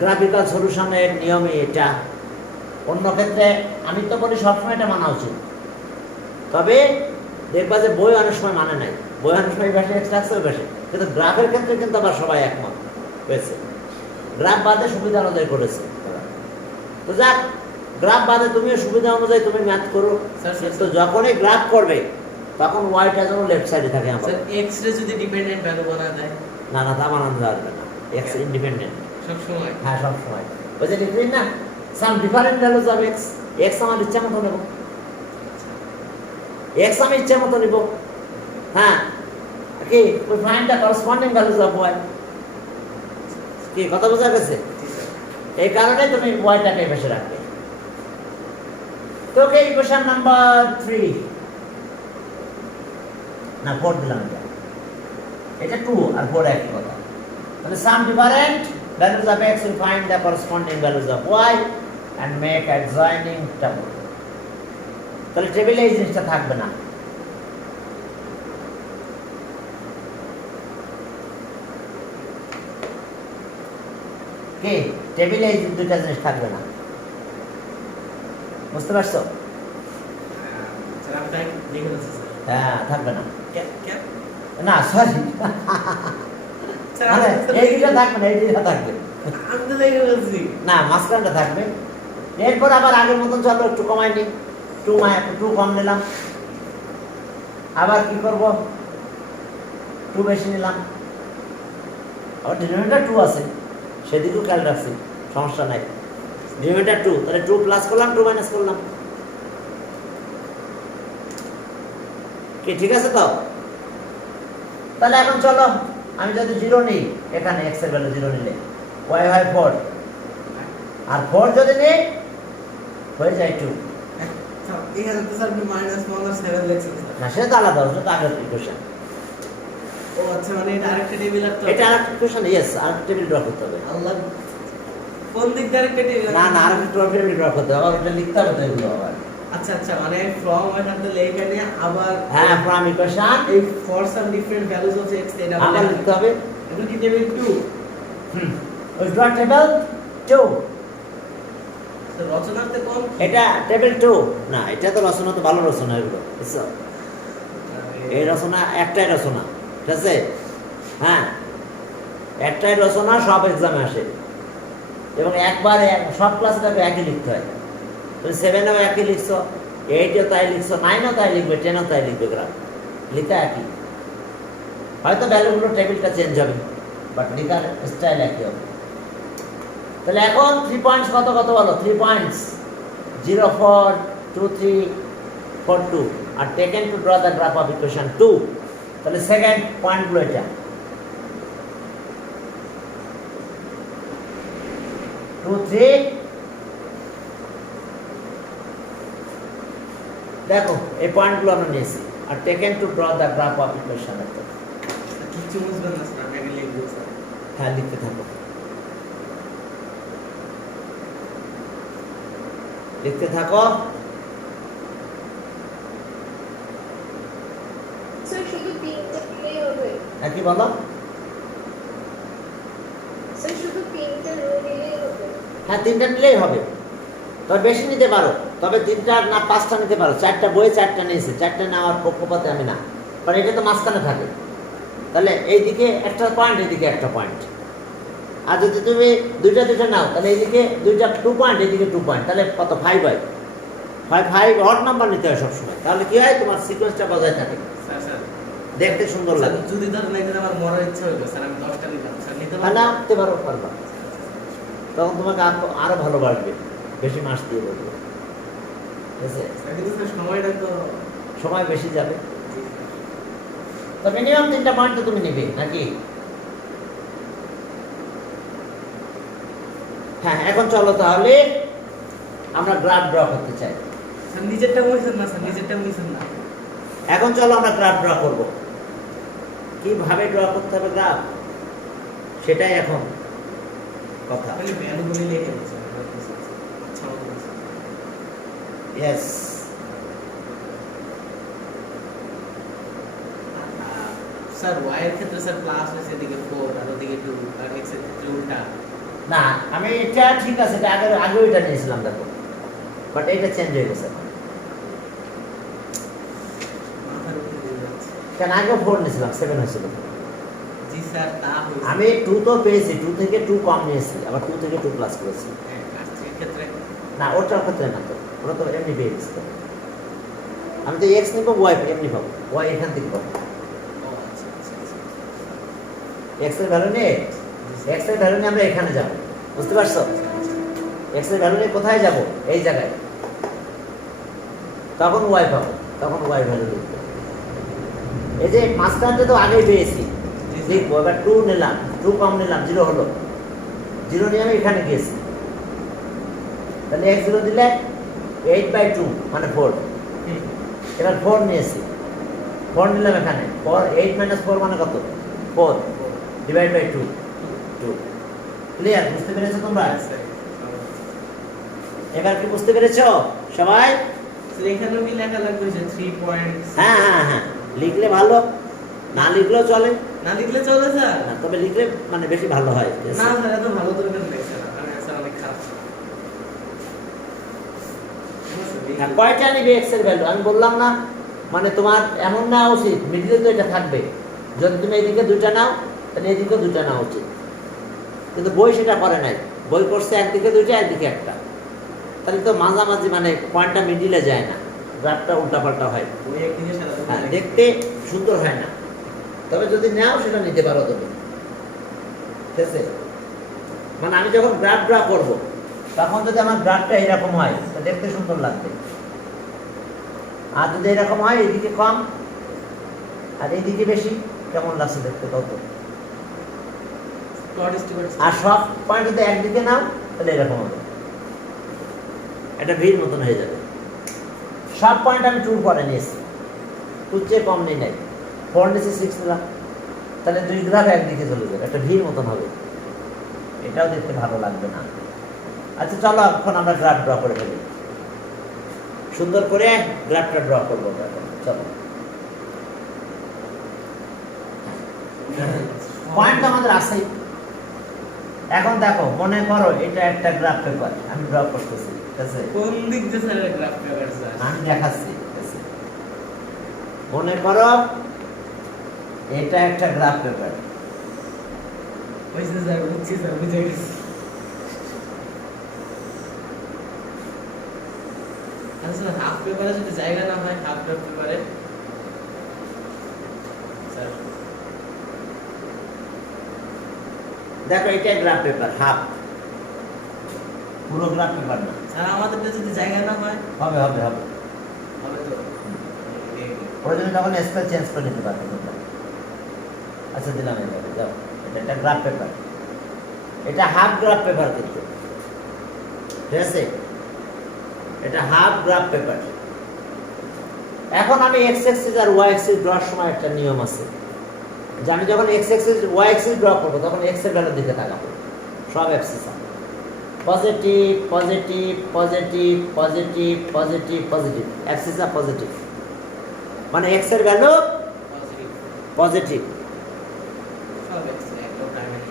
গ্রাফিক্যাল সলিউশনের নিয়মে এটা, অন্য ক্ষেত্রে আমি তো বলি সবসময় এটা মানা উচিত, তবে দেখবা যে বই অনেক সময় মানে নাই, বই অনেক সময় এই পাশে এক্স রাখছে ওই পাশে, কিন্তু গ্রাফের ক্ষেত্রে কিন্তু আবার সবাই একমত হয়েছে, গ্রাফ বাদে সুবিধা অনুযায়ী করেছে। তো যাক, গ্রাফ বাদে তুমিও সুবিধা অনুযায়ী তুমি ম্যাথ করো, কিন্তু যখনই গ্রাফ করবে তখন ওয়াইটা যেন লেফট সাইডে থাকে আমার। স্যার x রে যদি ডিপেন্ডেন্ট ভ্যালু বানা দেয়, না না, তা বানানো যাবে না, এক্স ইন্ডিপেন্ডেন্ট। সব সময় হ্যাঁ, সব সময় ওই যে লিখলেন না, সাম different values of x, x আমার ইচ্ছা মতো নেব, এক্স আমি ইচ্ছা মতো নিব। হ্যাঁ, কি ওই find the corresponding values of Y, কি কথা বোঝা গেছে? এই কারণে তুমি ওয়াইটাকে এই পাশে রাখবে। তো ওকে, ইকুয়েশন নাম্বার 3 না 4 দিলাম, এটা 2 আর 4 একই কথা। তাহলে সাম different values of x will find the corresponding values of y and make adjoining table। তাহলে টেবিলে এই জিনিসটা থাকবে না, কি টেবিলে এই দুইটা জিনিস থাকবে না, বুঝতে পারছো? স্যার আমি তাই লিখে দিচ্ছি স্যার। হ্যাঁ, থাকবে না, কেন না সরি, স্যার মানে এই দুইটা থাকবে না, এই দুইটা থাকবে আমি তো লিখে বলছি। না, মাঝখানটা থাকবে। এরপর আবার আগের মতন চলো, একটু কমাই নি, 2 কম নিলাম, আবার কি করব, 2 বেশি নিলাম, আবার ডিনোমিনেটর 2 আছে, সেদিকেও খেয়াল রাখছি, সমস্যা নাই। ডিনোমিনেটর 2, তাহলে 2 প্লাস করলাম, 2 মাইনাস করলাম, কি ঠিক আছে তো? তাহলে এখন চলো, আমি যদি 0 নিই, এখানে x এর ভ্যালু 0 নিলে y হয় 4, আর 4 যদি নিই হয়ে যায় 2। স্যার এখানে তো স্যার আপনি -1 আর 7 লিখছেন স্যার। না, সেটা তো আলাদা, সেটা তো আগের ইকুয়েশন। ও আচ্ছা, মানে এটা আরেকটা টেবিল আর তো এটা আরেকটা ইকুয়েশন, ইয়েস, আরেকটা টেবিল ড্র করতে হবে। আল্লাহ, কোন দিক দিয়ে আরেকটা টেবিল? না না, আরেকটা টেবিল ড্র করতে হবে, আবার ওটা লিখতে হবে তো এগুলো আবার। আচ্ছা আচ্ছা, মানে ফ্রম ওখান থেকে লেখা নিয়ে আবার হ্যাঁ, ফ্রম ইকুয়েশন এই for some different values of x এটা আবার লিখতে হবে। এটা কি টেবিল 2? ওই ড্র টেবিল 2, স্যার রচনাতে কোন এটা টেবিল 2 না, এটা তো রচনা, তো ভালো রচনা এগুলো, বুঝছো? এই রচনা একটাই রচনা, ঠিক আছে? হ্যাঁ, একটাই রচনা, সব এক্সামে আসে, এবং একবারে সব ক্লাসটাকে একই লিখতে হয়। তুমি 7এও একই লিখছো, 8এও তাই লিখছো, 9এও তাই লিখবে, 10এও তাই লিখবে, গ্রাফ লিখা একই, হয়তো ভ্যালুগুলো টেবিলটা চেঞ্জ হবে, বাট লিখার স্টাইল একই হবে। তাহলে এখন 3 পয়েন্টস কত কত বলো? 3 পয়েন্টস 0 4 2 3 4 2 আর taken to draw the graph of equation 2। তাহলে সেকেন্ড পয়েন্টগুলো এটা 2 3, দেখো এই পয়েন্টগুলো আমরা নিয়েছি, are taken to draw the graph of equation. কি কিছু বুঝবেন না স্যার, আমি আগে লিখবো স্যার। হ্যাঁ লিখতে থাকো, লিখতে থাকো। স্যার শুধু 3টা নিলেই হবে? হ্যাঁ কি বলো? স্যার শুধু 3টা রো নিলেই হবে? হ্যাঁ 3টা নিলেই হবে, তবে বেশি নিতে পারো, তবে 3টা না 5টা নিতে পারো। 4টা বইয়ে 4টা নিয়েছি, 4টা নেওয়ার পক্ষপাতে আমি না, কারণ এটা তো মাঝখানে থাকে। তাহলে এইদিকে একটা পয়েন্ট, এইদিকে একটা পয়েন্ট। আর যদি তুমি দুইটা দুইটা নাও, তাহলে এইদিকে দুইটা 2 পয়েন্ট, এইদিকে 2 পয়েন্ট, তাহলে কত 5 হয়। 5 অড নাম্বার নিতে হয় সবসময়, তাহলে কি হয় তোমার সিকোয়েন্সটা বজায় থাকে, স্যার স্যার দেখতে সুন্দর স্যার, লাগে। যদি ধরেন একদিন আমার মরার ইচ্ছা হইলো স্যার, আমি 10টা নিলাম স্যার, নিতে হ্যাঁ পারবো? নামতে পারো, পারবা, তখন তোমাকে আরো ভালো বাড়বে, বেশি মাস দিয়ে বলবে, ঠিক আছে? স্যার কিন্তু স্যার সময়টা তো সময় বেশি যাবে, তো মিনিমাম 3টা পয়েন্ট তো তুমি নিবে নাকি? হ্যাঁ এখন চলো তাহলে আমরা গ্রাফ ড্র করতে চাই। স্যার নিজেরটা বলছেন না স্যার, নিজেরটা বলছেন না। এখন চলো আমরা গ্রাফ ড্র করব, কিভাবে ড্র করতে হবে গ্রাফ, সেটাই এখন কথা। মানে ভ্যালুগুলি লিখে দিচ্ছেন। আচ্ছা বলছেন। ইয়েস, স্যার y এর ক্ষেত্রে স্যার প্লাস হয়েছে এদিকে 4 আর ওদিকে 2 আর x এর ক্ষেত্রে উল্টা। না আমি এটা ঠিক আছে, এটা আগেও এটা নিয়েছিলাম দেখো, বাট এটা চেঞ্জ হয়ে গেছে এখন। মাথার উপরে দিয়ে যাচ্ছে। কেন আগেও 4 নিয়েছিলাম, 7 হয়েছিল। জি স্যার তা হয়েছে। আমি 2 তো পেয়েছি, 2 থেকে 2 কম নিয়েছি, আবার 2 থেকে 2 প্লাস করেছি। আর এর ক্ষেত্রে না ওটার ক্ষেত্রে না, তো ওটা তো এমনি পেয়ে গেছে তো। আমি তো এক্স নিবো, ওয়াই এমনি পাবো, ওয়াই এখান থেকে পাবো। ও আচ্ছা আচ্ছা আচ্ছা। এক্স এর ভ্যালু নিয়ে, এক্স এর ভ্যালু নিয়ে আমরা এখানে যাব, বুঝতে পারছো? এক্স এর ভ্যালু নিয়ে কোথায় যাব? এই জায়গায়, তখন ওয়াই পাবো, তখন ওয়াই ভ্যালু লিখবো। এই যে মাঝখানটা তো আগেই পেয়েছি, লিখবো। এবার 2 নিলাম, 2 কম নিলাম, 0 হলো, 0 নিয়ে আমি এখানে গিয়েছি, তাহলে x 0 দিলে 8/2 মানে 4। এবার 4 নিয়েছি, 4 নিলাম এখানে, 8 - 4 মানে কত? 4 ডিভাইড বাই 2, 2। ক্লিয়ার? বুঝতে পেরেছো তোমরা? এবার কি বুঝতে পেরেছো সবাই? স্যার এখানেও কি লেখা লাগবে যে 3 পয়েন্ট? হ্যাঁ হ্যাঁ হ্যাঁ, লিখলে ভালো, না লিখলেও চলে, না লিখলে চলে স্যার? না তবে লিখলে মানে বেশি ভালো হয়। না স্যার এত ভালো দরকার নেই স্যার, আমি স্যার অনেক খারাপ। হ্যাঁ, কয়টা নিবে এক্স এর ভ্যালু আমি বললাম না, মানে তোমার এমন নেওয়া উচিত মিডিলে তো এটা থাকবে, যদি তুমি এদিকে 2টা নাও তাহলে এদিকেও 2টা নেওয়া উচিত, কিন্তু বই সেটা করে নাই, বই করছে একদিকে 2টা একদিকে একটা, তাহলে তো মাঝামাঝি মানে পয়েন্টটা মিডিলে যায় না, গ্রাফটা উল্টাপাল্টা হয়, ওই একদিকে সারা হ্যাঁ দেখতে সুন্দর হয় না। তবে যদি নাও সেটা নিতে পারো তুমি, ঠিক আছে? মানে আমি যখন গ্রাফ ড্র করবো তখন যদি আমার গ্রাফটা এরকম হয় তো দেখতে সুন্দর লাগবে, আর যদি এরকম হয় এদিকে কম আর এদিকে বেশি, কেমন লাগছে দেখতে তত। আর সব পয়েন্ট যদি একদিকে নাও তাহলে এরকম হবে, এটা ভিড় মতন হয়ে যাবে। সব পয়েন্ট আমি 2 পরে নিয়েছি, 2 চেয়ে কম নেই নাই, 4 নিয়েছি, 6 নিলাম, তাহলে 2 গ্রাফ একদিকে চলে যাবে, একটা ভিড় মতন হবে, এটাও দেখতে ভালো লাগবে না। আচ্ছা চলো এখন আমরা গ্রাফ ড্র করে ফেলি, সুন্দর করে গ্রাফটা ড্র করবো এখন। চলো, পয়েন্ট আমাদের আছেই। এখন দেখো, মনে করো এটা একটা গ্রাফ পেপার, আমি ড্র করতেছি, ঠিক আছে? কোন দিক দিয়ে স্যার গ্রাফ পেপার স্যার? আমি দেখাচ্ছি, ঠিক আছে? মনে করো এটা একটা গ্রাফ পেপার, বুঝছি স্যার, বুঝছি স্যার, বুঝে গেছি। আচ্ছা স্যার, হাফ পেপারে যদি জায়গা না হয়, হাফ পেপারে স্যার দেখো এটা গ্রাফ পেপার, হাফ, পুরো গ্রাফ পেপার না। স্যার আমাদেরটা যদি জায়গা না হয় হবে হবে হবে, হবে তো প্রয়োজনে তখন স্পেল চেঞ্জ করে নিতে পারবে তোমরা। আচ্ছা দিলাম, এইভাবে যাও, এটা একটা গ্রাফ পেপার, এটা হাফ গ্রাফ পেপার কিন্তু, ঠিক আছে? এটা হাফ গ্রাফ পেপার। এখন আমি এক্স অ্যাক্সিস আর ওয়াই অ্যাক্সিস ড্রর সময় একটা নিয়ম আছে, যে আমি যখন x axis y axis draw করবো তখন এক্স এর ভ্যালুর দিকে তাকাবো সব axis positive positive positive positive positive positive axis আর পজিটিভ মানে এক্স এর ভ্যালু পজিটিভ পজিটিভ সব এক্স একদম ডাইনামিক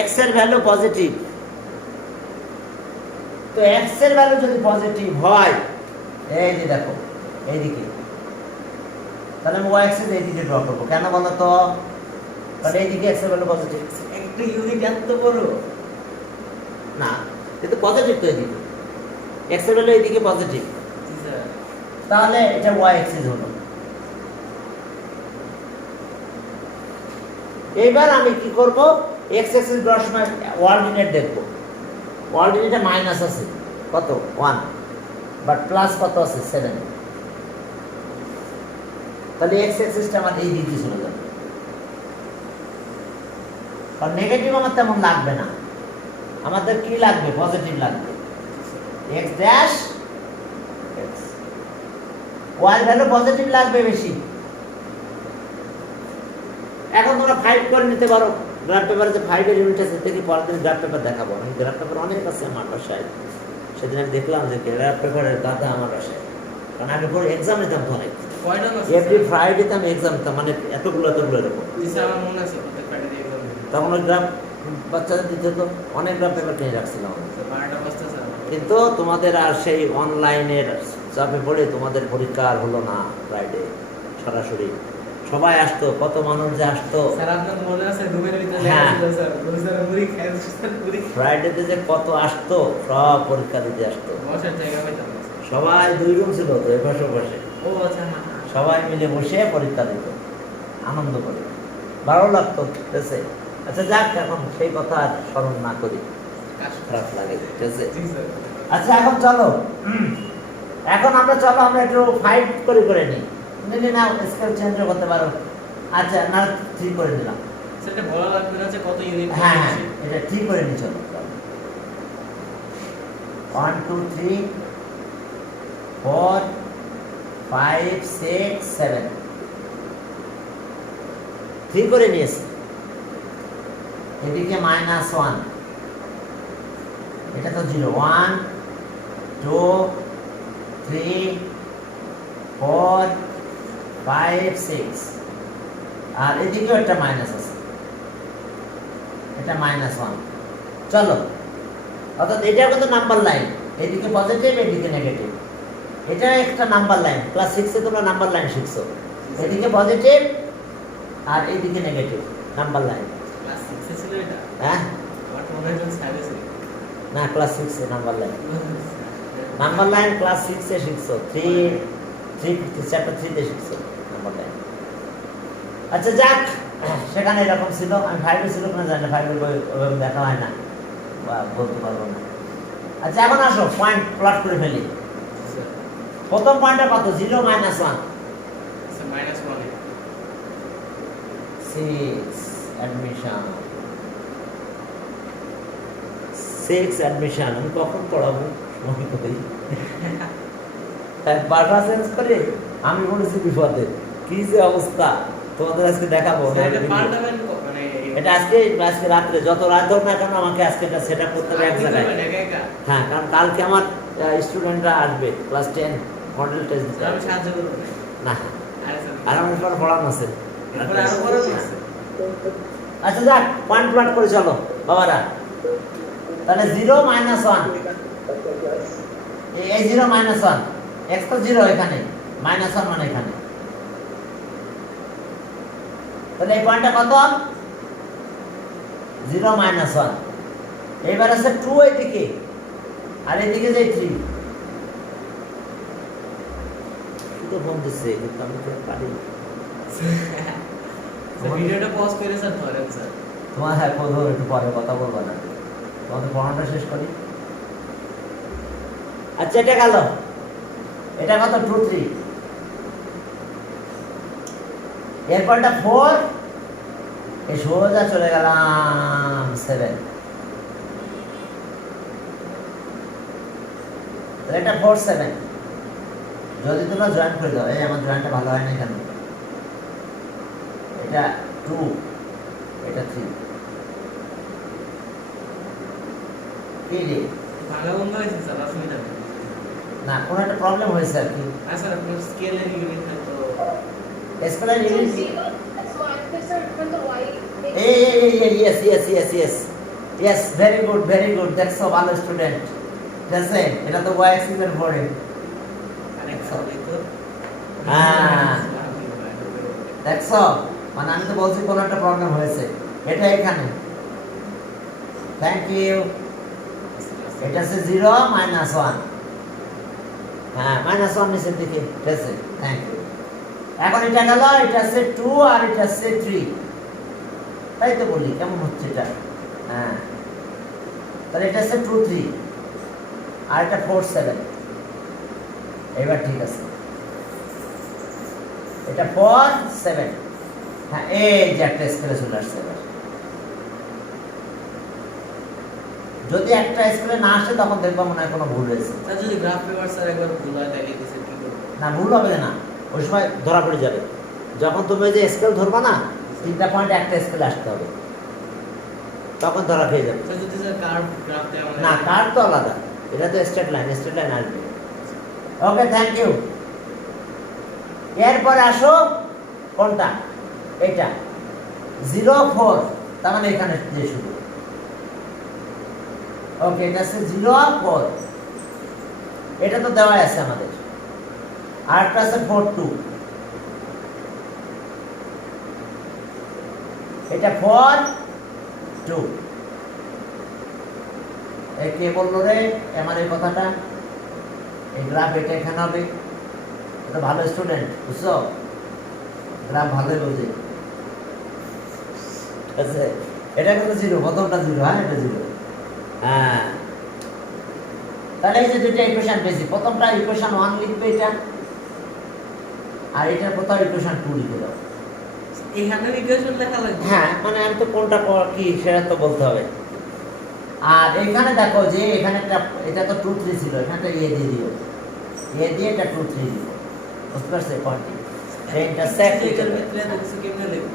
এক্স এর ভ্যালু পজিটিভ তো এক্স এর ভ্যালু যদি পজিটিভ হয় এই যে দেখো এইদিকে তাহলে আমি ওয়াই এক্সিস এইদিকে ড্র করবো কেন বলো তো কারণ এইদিকে এক্স এর ভ্যালু পজিটিভ একটা ইউনিট এত বড় না কিন্তু পজিটিভ তো এইদিকে এক্স এর ভ্যালু এইদিকে পজিটিভ জি স্যার তাহলে এটা ওয়াই এক্সিস হলো এইবার আমি কি করব এক্স এক্সিস ড্রর সময় কোঅর্ডিনেট দেখব কোঅর্ডিনেটে মাইনাস আছে কত 1 বাট প্লাস কত আছে 7 তাহলে এক্স এক্সিসটা আমার এই দিকে চলে যাবে আর নেগেটিভ আমার তেমন লাগবে না আমাদের কি লাগবে পজিটিভ লাগবে X dash X Y value positive লাগবে বেশি এখন তোমরা 5 করে নিতে পারো গ্রাফ পেপারে যে 5 এর ইউনিট আছে দেখি পরের দিন গ্রাফ পেপার দেখাবো আমি গ্রাফ পেপার অনেক আছে আমার বাসায় সেদিন আমি দেখলাম যে গ্রাফ পেপারের দাদা আমার বাসায় কারণ আমি পরে এক্সাম নিতাম তো অনেক কয়টা মাস এভরি ফ্রাইডে আমি এক্সাম নিতাম মানে এতগুলো এরকম জি স্যার আমার মনে আছে প্রত্যেক ফ্রাইডে এক্সাম তখন ওই গ্রাফ বাচ্চাদের দিতে তো অনেক গ্রাফ পেপার কিনে রাখছিলাম আমি। 12টা বাজতে স্যার কিন্তু তোমাদের আর সেই অনলাইনের চাপে পড়ে তোমাদের পরীক্ষা আর হলো না ফ্রাইডে সরাসরি সবাই আসতো কত মানুষ যে আসতো স্যার আপনার মনে আছে রুমের ভিতরে হ্যাঁ। লেখা ছিল স্যার দুই স্যার মুড়ি খাইছে স্যার মুড়ি ফ্রাইডেতে যে কত আসতো সব পরীক্ষা দিতে আসতো বসার জায়গা পাইতাম না স্যার। সবাই 2 রুম ছিল তো এপাশে বসে ও আচ্ছা হ্যাঁ হ্যাঁ। সবাই মিলে বসে পরীক্ষা দিত আনন্দ করে ভালো লাগতো ঠিক আছে আচ্ছা যাক এখন সেই কথা আর স্মরণ না করি কাশ খারাপ লাগে ঠিক আছে জি স্যার আচ্ছা এখন চলো এখন আমরা একটু ফাইট করে নিই নিলে না স্কেল চেঞ্জ করতে পারো আচ্ছা না ঠিক করে নিলাম সেটা বলা লাগবে না যে কত ইউনিট হ্যাঁ হ্যাঁ এটা ঠিক করে নি চলো 1 2 3 4 5 6 7 ঠিক করে নিয়েছি এদিকে -1 এটা তো 0 1 2 3 4 5 6 আর এদিকেও একটা মাইনাস আছে এটা -1 চলো অর্থাৎ এটা কত নাম্বার লাইন এদিকে পজিটিভ এদিকে নেগেটিভ এটা একটা নাম্বার লাইন ক্লাস 6 এ তোমরা নাম্বার লাইন শিখছো এদিকে পজিটিভ আর এদিকে নেগেটিভ নাম্বার লাইন ক্লাস 6 এ ছিল এটা হ্যাঁ আমার তো মনে হয় যে স্যার ছিল না ক্লাস 6 এ নাম্বার লাইন ক্লাস 6 এ শিখছো 3 চ্যাপ্টার 3 তে শিখছো নাম্বার লাইন আচ্ছা যাক সেখানে এরকম ছিল আমি 5 এ ছিল না জানি না 5 এর বই ওভাবে দেখা হয় না বা বলতে পারবো না আচ্ছা এখন আসো পয়েন্ট প্লট করে ফেলি স্যার প্রথম পয়েন্টটা কত 0 -1 স্যার -1 6 অ্যাডমিশন 6 অ্যাডমিশন আমি কখন পড়াবো মনে করি বারবার চেঞ্জ করে আমি বলেছি বিপদে কি যে অবস্থা তোমাদের আজকে দেখাবো স্যার এটা পাল্টাবেন মানে এটা আজকে রাত্রে যত রাত হোক না কেন আমাকে আজকে এটা সেট আপ করতে হবে এক জায়গায় একা একা হ্যাঁ কারণ কালকে আমার স্টুডেন্টরা আসবে ক্লাস 10 মডেল টেস্ট দিতে আমি আসবে। সাহায্য করব না আরে স্যার আর আমার পর পড়ানো আছে এরপর আরো বড় আছে আচ্ছা যাক পয়েন্ট প্লট করে চলো বাবারা তাহলে 0 -1 এই 0 -1 x তো 0 এখানে -1 মানে এখানে তাহলে এই পয়েন্টটা কত 0 -1 এবার আছে 2 এদিকে আর এদিকে যে 3 শুধু ফোন দিচ্ছে কিন্তু আমি তো পারি স্যার ভিডিওটা পজ করে স্যার ধরেন স্যার তোমার হ্যাঁ বলবো একটু পরে কথা বলবো না তোমাদের পড়ানোটা শেষ করি আচ্ছা এটা গেল এটা কত 2 3 এরপরটা 4 এই সোজা চলে গেলাম 7 এটা 4 7 যদি তোমরা জয়েন করে দাও এই আমার জয়েনটা ভালো হয় না কেন এটা 2, এটা 3। কি রে? ভালো বন্ধ হয়েছে স্যার, অসুবিধা নেই। না, কোনো একটা প্রবলেম হয়েছে আর কি। আর স্যার আপনার স্কেলের ইউনিট তো scalar So unit 0 plus 1 plus sir, when the y yes, very good, that's so ভালো স্টুডেন্ট। দেখছে, এটা তো y axis এর পরে। আরেক সরি তো হ্যাঁ। দেখছো, মানে আমি তো বলছি কোনো একটা প্রবলেম হয়েছে। এটা এখানে, থ্যাংক ইউ। এটা হচ্ছে 0 মাইনাস 1। হ্যাঁ, মাইনাস 1 নিচের দিকে, ঠিক আছে, থ্যাংক ইউ। এখন এটা গেল, এটা হচ্ছে 2 আর এটা হচ্ছে 3, তাই তো বলি, কেমন হচ্ছে এটা? হ্যাঁ, তাহলে এটা হচ্ছে 2 3 আর এটা 4 7। এবার ঠিক আছে, এটা 4 7। হ্যাঁ, এই যে একটা স্কেলে চলে আসছে। এবার যদি একটা স্কেলে না আসে তখন দেখবো মনে হয় কোনো ভুল হয়েছে। স্যার যদি গ্রাফ পেপার স্যার একবার ভুল হয় তাহলে কিসে কি করব? না, ভুল হবে না, ওই সময় ধরা পড়ে যাবে। যখন তুমি ওই যে স্কেল ধরবা না, 3টা পয়েন্ট একটা স্কেলে আসতে হবে, তখন ধরা খেয়ে যাবে। স্যার যদি স্যার কার্ভ গ্রাফ দেয় আমাদের না, কার তো আলাদা, এটা তো স্ট্রেট লাইন আসবে। ওকে, থ্যাংক ইউ। এরপরে আসো কোনটা? এটা 0 4, তার মানে এখানে দিয়ে শুরু। ওকে, এটা হচ্ছে 0 4, এটা তো দেওয়াই আছে আমাদের। আর একটা আছে 4 2, এটা 4 2। এই কে বললো রে আমার এই কথাটা? এই গ্রাফ এটা এখানে হবে। এটা ভালো স্টুডেন্ট, বুঝছো? গ্রাফ ভালোই বোঝে। ঠিক আছে, এটা কিন্তু 0, প্রথমটা 0। হ্যাঁ, এটা 0। হ্যাঁ, তাহলে এই যে দুইটা ইকুয়েশন পেয়েছি, প্রথমটা ইকুয়েশন 1 লিখবে এটা, আর এটার কোথাও ইকুয়েশন 2 লিখে দাও। এখানে ইকুয়েশন লেখা লাগবে। হ্যাঁ, মানে আমি তো কোনটা কি সেটা তো বলতে হবে। আর এখানে দেখো যে এখানে একটা, এটা তো 2 3 ছিল, এখানে একটা দিয়ে দিও, দিয়ে এটা 2 3 দিও, বুঝতে পারছো পয়েন্টটি? এটা সেক্ট এটার ভিতরে দেখছি কেমনে লিখব?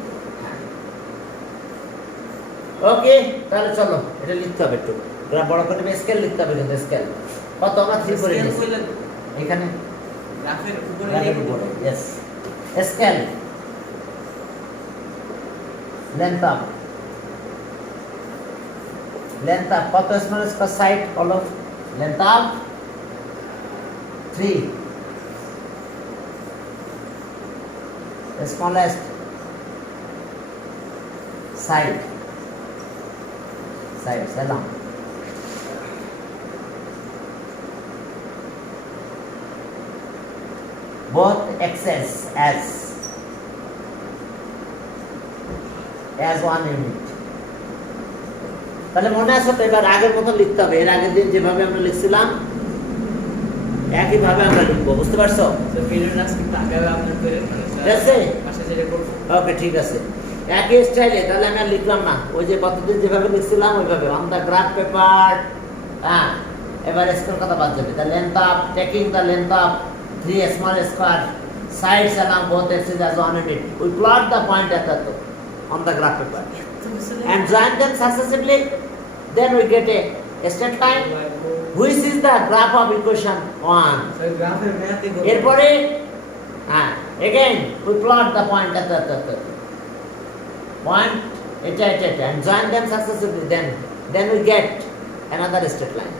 ওকে, তাহলে চলো এটা লিখতে হবে একটু। গ্রাফ বড় করে স্কেল লিখতে হবে, কিন্তু স্কেল কত আমরা 3 করে স্কেল দিয়েছি কইলে এখানে গ্রাফের উপরে গ্রাফের লিখব। উপরে। यस, স্কেল লেন্থ আপ কত স্মলেস্ট का साइड বলো? Length up 3, smallest side salam. Both axes as one unit. তাহলে মনে আছে তো? এবার আগের মতো লিখতে হবে, এর আগের দিন যেভাবে আমরা লিখছিলাম একইভাবে আমরা লিখবো, বুঝতে পারছো? স্যার ভিডিওটা আজকে আগে আপলোড করে মানে ঠিক আছে? পাশে যেটা করব। ওকে, ঠিক আছে, একই স্টাইলে। তাহলে আমি আর লিখলাম না, ওই যে কতদিন যেভাবে লিখছিলাম ওইভাবে অন দ্য গ্রাফ পেপার। হ্যাঁ, এবার স্কোয়ার কথা বাদ যাবে। The length of taking the length of 3 small square sides along both axes as one unit. We plot the point at the top on the graph paper and join them successively. Then we get a straight line which is the graph of equation 1. Sir গ্রাফের ম্যাথই করব। এরপরে হ্যাঁ, again we plot the point at the point এটা and join them successively. Then we get another straight line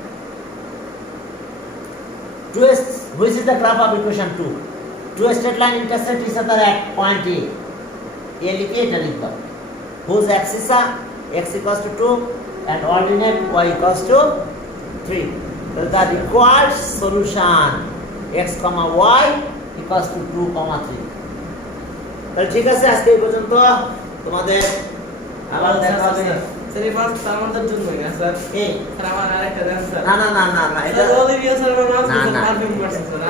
which is the graph of equation 2. Two straight line intersect each other at point A. A লিখে এটা লিখলাম, whose axis are x equals to 2 and ordinate y equals to 3. So the required solution x comma y equals to 2 comma 3. তাহলে ঠিক আছে, আজকে এই পর্যন্ত। তোমাদের আবার দেখা হবে। স্যার এই মাস আমাদের জন্যই না স্যার। এই স্যার আমার আরেকটা দেন স্যার। না, এটা স্যার ওদের স্যার আমার মাস না, না। পারফিউম করছেন স্যার।